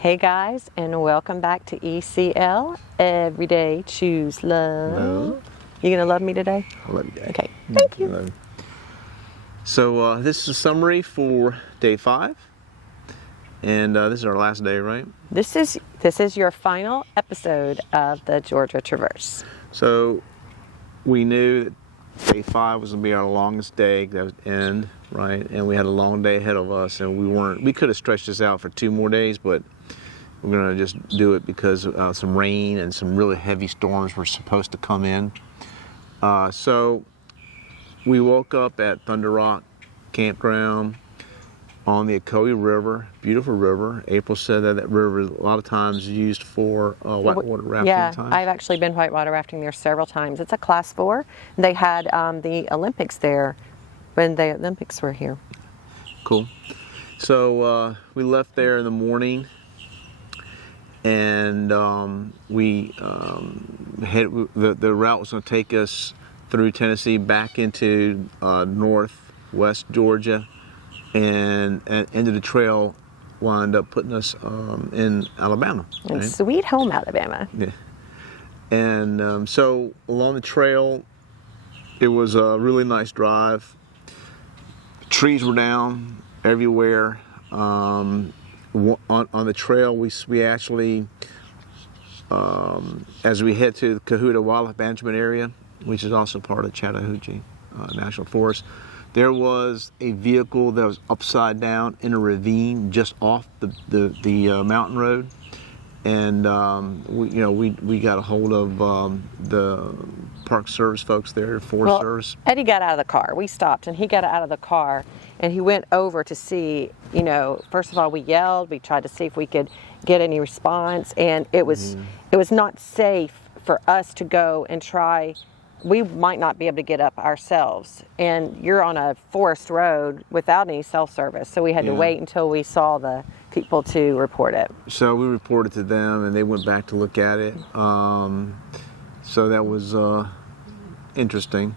Hey guys, and welcome back to ECL. Every day, choose love. Love. You gonna love me today? I love you, Dad. Okay, thank you. Love you. So this is a summary for day 5, and this is our last day, right? This is your final episode of the Georgia Traverse. So we knew that day 5 was gonna be our longest day. That was end, right? And we had a long day ahead of us, and we could have stretched this out for 2 more days, but we're gonna just do it because some rain and some really heavy storms were supposed to come in. So we woke up at Thunder Rock Campground on the Ocoee River, beautiful river. April said that river is a lot of times used for whitewater rafting. Yeah, time. I've actually been whitewater rafting there several times. It's a class 4. They had the Olympics there when the Olympics were here. Cool. So we left there in the morning, and the route was going to take us through Tennessee back into northwest Georgia, and into the trail wound up putting us in Alabama. In right? sweet home Alabama. Yeah. And so along the trail, it was a really nice drive. Trees were down everywhere. On the trail, we actually, as we head to the Cohutta Wildlife Management Area, which is also part of Chattahoochee National Forest, there was a vehicle that was upside down in a ravine just off the mountain road, and we got a hold of the Park Service folks there, Forest Service. Eddie got out of the car. We stopped, and he got out of the car, and he went over to see. First of all, we yelled. We tried to see if we could get any response, and it was not safe for us to go and try. We might not be able to get up ourselves, and you're on a forest road without any cell service, so we had to wait until we saw the people to report it. So we reported to them, and they went back to look at it. So that was interesting.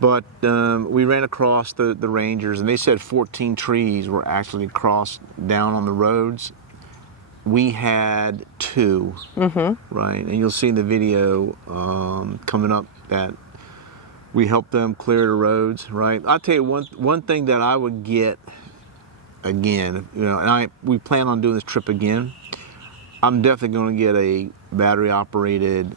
But we ran across the rangers, and they said 14 trees were actually crossed down on the roads. We had 2, right? And you'll see in the video coming up that we helped them clear the roads, right? I'll tell you one thing that I would get again, and we plan on doing this trip again. I'm definitely going to get a battery-operated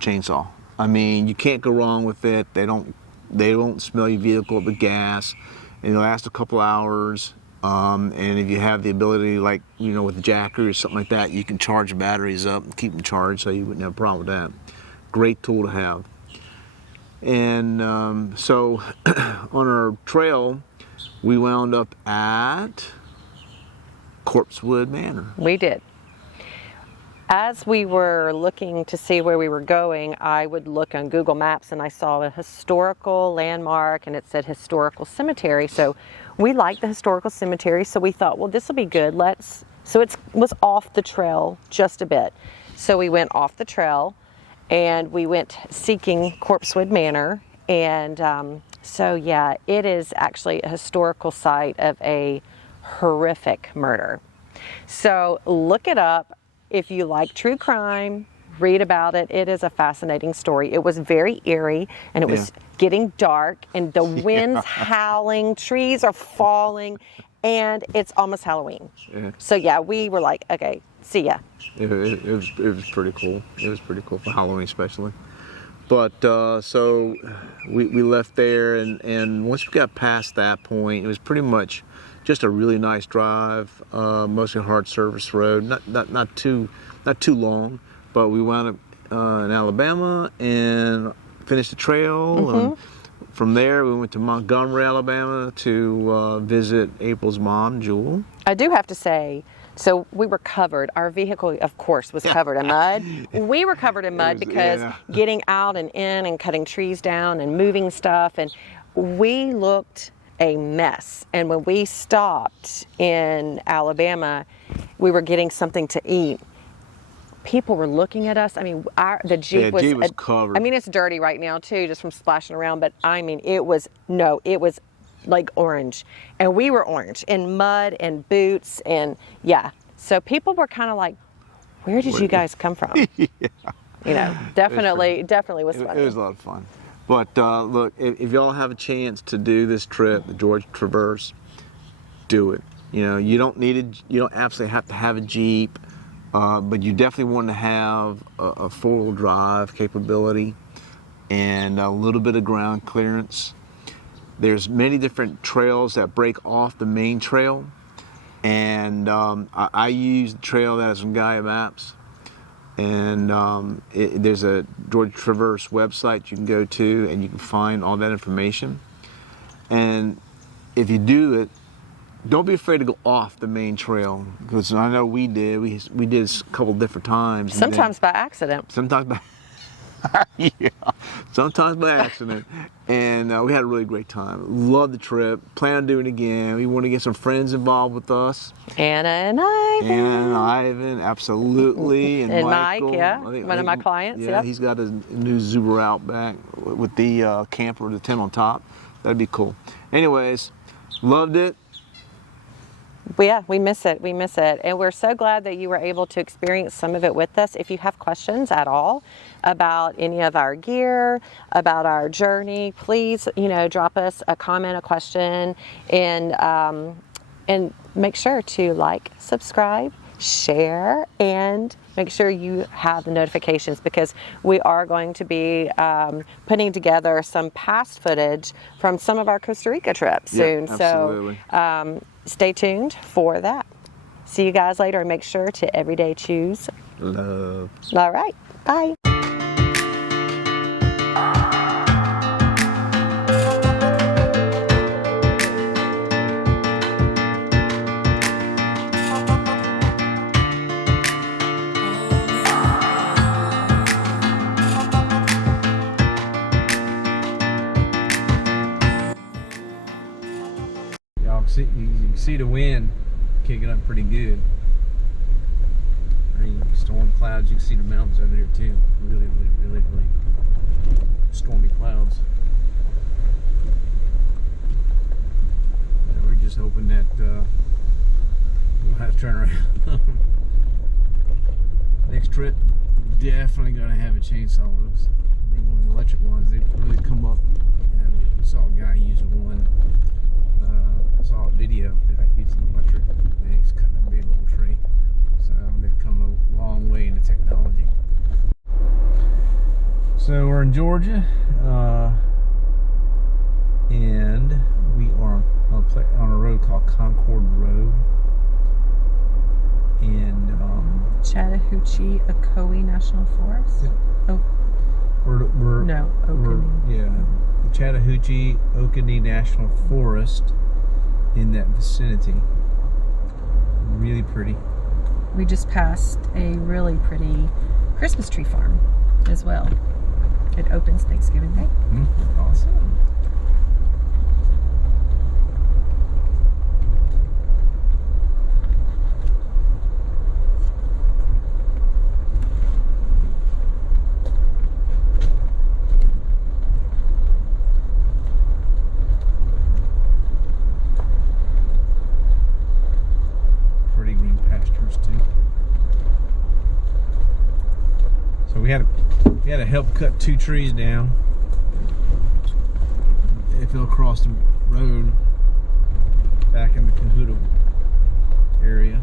chainsaw. I mean, you can't go wrong with it. They won't smell your vehicle with the gas, and it'll last a couple hours. And if you have the ability, like with the jacker or something like that, you can charge the batteries up and keep them charged, so you wouldn't have a problem with that. Great tool to have. And so on our trail, we wound up at Corpsewood Manor. We did. As we were looking to see where we were going, I would look on Google Maps, and I saw a historical landmark, and it said historical cemetery. So we liked the historical cemetery, so we thought, well, this will be good. So it was off the trail just a bit. So we went off the trail, and we went seeking Corpsewood Manor. And so yeah, it is actually a historical site of a horrific murder. So look it up. If you like true crime, read about it. It is a fascinating story. It was very eerie, and it was getting dark, and the wind's howling, trees are falling, and it's almost Halloween. Yeah. So yeah, we were like, okay, see ya. It was pretty cool. It was pretty cool for Halloween especially. But so we left there, and once we got past that point, it was pretty much just a really nice drive, mostly hard surface road, not too long, but we wound up in Alabama and finished the trail. And from there, we went to Montgomery, Alabama to visit April's mom, Jewel. I do have to say, so we were covered. Our vehicle, of course, was covered in mud. We were covered in mud because getting out and in and cutting trees down and moving stuff, and we looked a mess. And when we stopped in Alabama, we were getting something to eat. People were looking at us. I mean, the Jeep was covered. I mean, it's dirty right now too, just from splashing around. But I mean, it was like orange, and we were orange in mud and boots, and yeah, So people were kind of like, where did you guys come from? Yeah. You know, definitely was It funny. was a lot of fun. But look, if y'all have a chance to do this trip, the Georgia Traverse, do it. You know, you don't absolutely have to have a Jeep, but you definitely want to have a four-wheel drive capability and a little bit of ground clearance. There's many different trails that break off the main trail, and I use the trail that is on Gaia Maps. And there's a Georgia Traverse website you can go to, and you can find all that information. And if you do it, don't be afraid to go off the main trail, because I know we did. We did a couple different times. Sometimes by accident. Sometimes by yeah, sometimes by accident. And we had a really great time. Loved the trip. Plan on doing it again. We want to get some friends involved with us. Anna and Ivan, absolutely. And Mike, Michael, yeah, one of my clients. Yeah, yep. He's got a new Subaru Outback with the camper, the tent on top. That'd be cool. Anyways, loved it. But yeah, we miss it. We miss it. And we're so glad that you were able to experience some of it with us. If you have questions at all about any of our gear, about our journey, please, drop us a comment, a question, and make sure to like, subscribe, share, and make sure you have the notifications, because we are going to be putting together some past footage from some of our Costa Rica trips soon. Yeah, absolutely. So stay tuned for that. See you guys later, and make sure to everyday choose love. All right. Bye. You can see the wind kicking up pretty good. Storm clouds, you can see the mountains over there too. Really stormy clouds. We're just hoping that we'll have to turn around. Next trip, definitely gonna have a chainsaw with us. Bring one of the electric ones. They really come up. And saw a guy using one. I saw a video that I used an electric, and he's cutting a big old tree. So they've come a long way in the technology. So we're in Georgia, and we are on a road called Concord Road, and Chattahoochee Ocoee National Forest. Yeah. We're the Chattahoochee Oconee National Forest, in that vicinity. Really pretty. We just passed a really pretty Christmas tree farm as well. It opens Thanksgiving Day. Awesome. Pretty green pastures too. So we had to help cut 2 trees down. They fell across the road back in the Cahuta area.